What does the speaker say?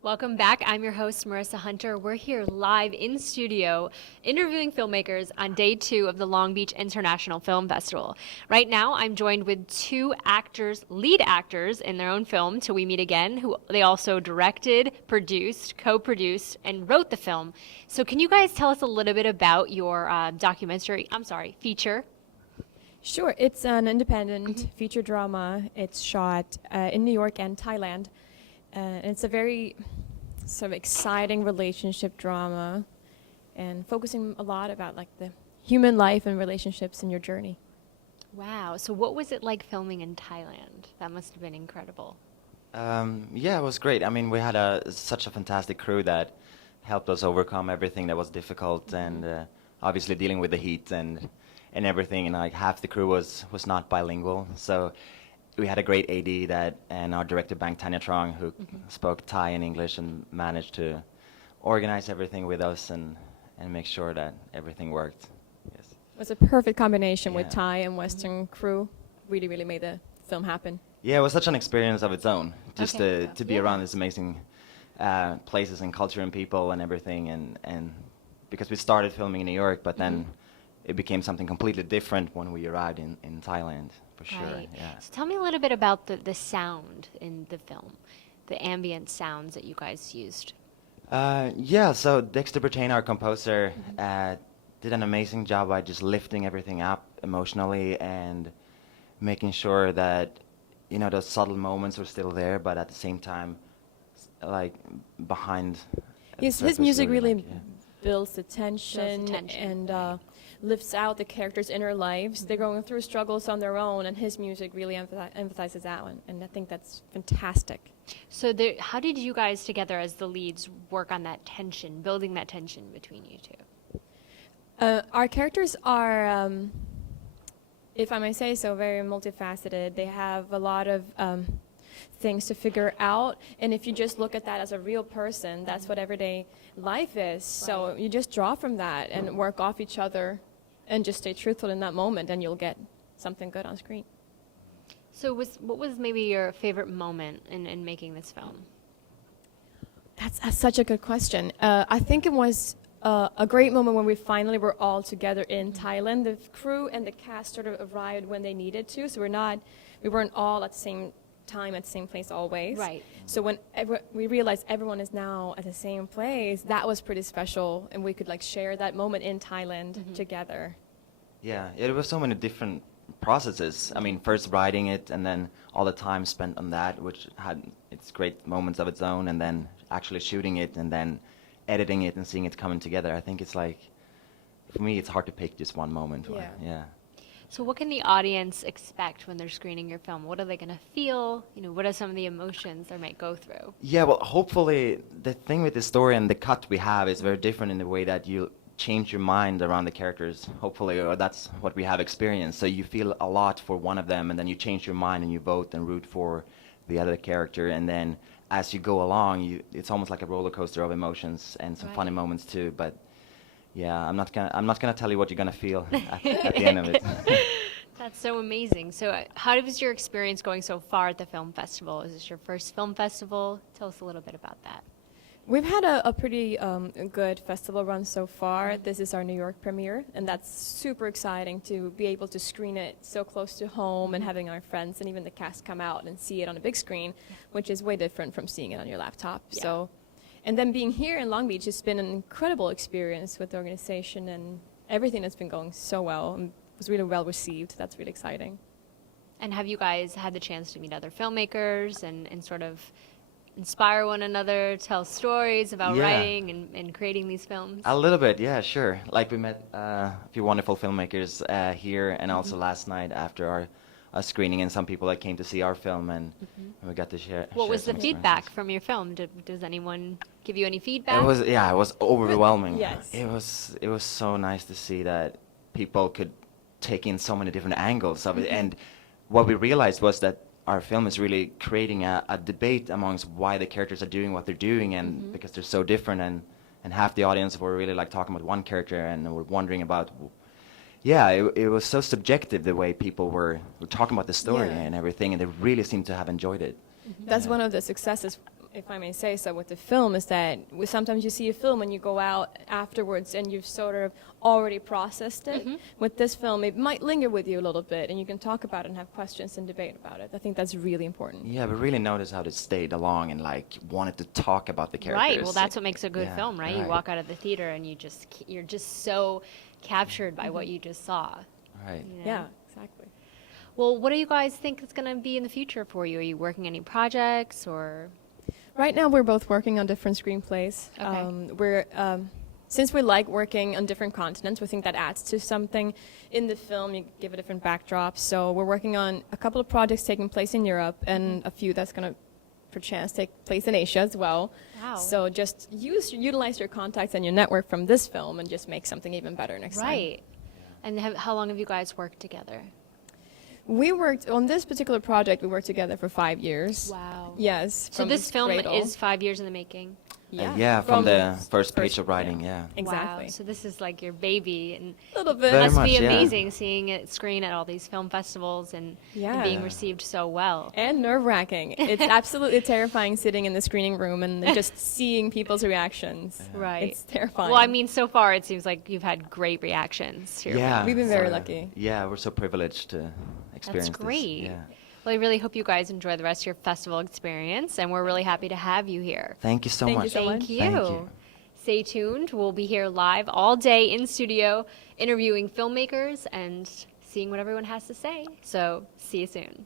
Welcome back. I'm your host, Marisa Hunter. We're here live in studio interviewing filmmakers on day 2 of the Long Beach International Film Festival. Right now, I'm joined with 2 actors, lead actors in their own film, Till We Meet Again, who they also directed, produced, co-produced, and wrote the film. So can you guys tell us a little bit about your feature? Sure, it's an independent feature drama. It's shot in New York and Thailand. It's a very sort of exciting relationship drama and focusing a lot about like the human life and relationships in your journey. Wow. So what was it like filming in Thailand? That must have been incredible. Yeah, it was great. I mean, we had such a fantastic crew that helped us overcome everything that was difficult, and obviously dealing with the heat and everything. And like half the crew was not bilingual, so we had a great AD and our director Bang Tanyatrong, who spoke Thai and English and managed to organize everything with us and make sure that everything worked. Yes. It was a perfect combination with Yeah. Thai and Western crew. Really, really made the film happen. Yeah, it was such an experience of its own, just Okay. to be around these amazing places and culture and people and everything, and because we started filming in New York, but then it became something completely different when we arrived in Thailand, for sure. Right. Yeah. So tell me a little bit about the sound in the film, the ambient sounds that you guys used. Yeah, so Dexter Bertain, our composer, did an amazing job by just lifting everything up emotionally and making sure that, you know, those subtle moments were still there, but at the same time, like behind. the His surface music really like, yeah. builds the tension, tension, and right. lifts out the characters' inner lives. They're going through struggles on their own, and his music really emphasizes that one. And I think that's fantastic. So how did you guys together as the leads work on that tension, building that tension between you two? Our characters are, if I may say so, very multifaceted. They have a lot of things to figure out, and if you just look at that as a real person, that's what everyday life is. So you just draw from that and work off each other and just stay truthful in that moment, and you'll get something good on screen. So what was maybe your favorite moment in making this film? That's such a good question. I think it was a great moment when we finally were all together in Thailand. The crew and the cast sort of arrived when they needed to, so we weren't all at the same time at the same place always. Right. So when we realized everyone is now at the same place, that was pretty special, and we could like share that moment in Thailand together. Yeah, it was so many different processes. I mean, first writing it, and then all the time spent on that, which had its great moments of its own, and then actually shooting it, and then editing it and seeing it coming together. I think it's like, for me, it's hard to pick just one moment. Yeah. So what can the audience expect when they're screening your film? What are they going to feel? You know, what are some of the emotions they might go through? Yeah, well, hopefully, the thing with the story and the cut we have is very different in the way that you change your mind around the characters, hopefully, or that's what we have experienced. So you feel a lot for one of them, and then you change your mind and you vote and root for the other character, and then as you go along, it's almost like a roller coaster of emotions and some funny moments too. But yeah, I'm not gonna tell you what you're gonna feel at the end of it. That's so amazing. So how was your experience going so far at the film festival? Is this your first film festival? Tell us a little bit about that. We've had a pretty good festival run so far. This is our New York premiere, and that's super exciting to be able to screen it so close to home and having our friends and even the cast come out and see it on a big screen, which is way different from seeing it on your laptop. Yeah. So, and then being here in Long Beach has been an incredible experience with the organization, and everything has been going so well and was really well received. That's really exciting. And have you guys had the chance to meet other filmmakers and sort of inspire one another, tell stories about Yeah. writing and creating these films? A little bit, yeah, sure. Like we met a few wonderful filmmakers here, and also last night after our screening, and some people that came to see our film, and we got to share. What share was the some feedback experiences. from your film? Does anyone give you any feedback? It was overwhelming. Yes. It was so nice to see that people could take in so many different angles of it, and what we realized was that our film is really creating a debate amongst why the characters are doing what they're doing, and because they're so different, and half the audience were really like talking about one character and were wondering about, it was so subjective the way people were talking about the story Yeah. and everything, and they really seemed to have enjoyed it. That's one of the successes if I may say so, with the film is that sometimes you see a film and you go out afterwards and you've sort of already processed it. With this film, it might linger with you a little bit and you can talk about it and have questions and debate about it. I think that's really important. Yeah, but really notice how they stayed along and like wanted to talk about the characters. Right. Well, that's what makes a good Yeah, film, right? You right. walk out of the theater and you're just so captured by what you just saw. Right. you know? Yeah, exactly. Well, what do you guys think is going to be in the future for you? Are you working any projects or? Right now, we're both working on different screenplays. Okay. Since we like working on different continents, we think that adds to something in the film. You give a different backdrop. So we're working on a couple of projects taking place in Europe and a few that's going to, perchance, take place in Asia as well. Wow. So just utilize your contacts and your network from this film and just make something even better next time. Right. And how long have you guys worked together? We worked on this particular project. We worked together for 5 years. Wow. Yes. So from this film cradle. is 5 years in the making. Yeah, from the first page of writing, yeah. yeah. Exactly. Wow. So this is like your baby, and A little bit. Very must much, be yeah. amazing seeing it screen at all these film festivals and being Yeah. received so well. And nerve-wracking. It's absolutely terrifying sitting in the screening room and just seeing people's reactions. Right. It's terrifying. Well, I mean, so far it seems like you've had great reactions to your Yeah. film. We've been very so, lucky. Yeah, we're so privileged to experience That's great. this. Yeah. Well, I really hope you guys enjoy the rest of your festival experience, and we're really happy to have you here. Thank you so Thank you much. so much. Thank you. Thank you. Stay tuned. We'll be here live all day in studio interviewing filmmakers and seeing what everyone has to say. So, see you soon.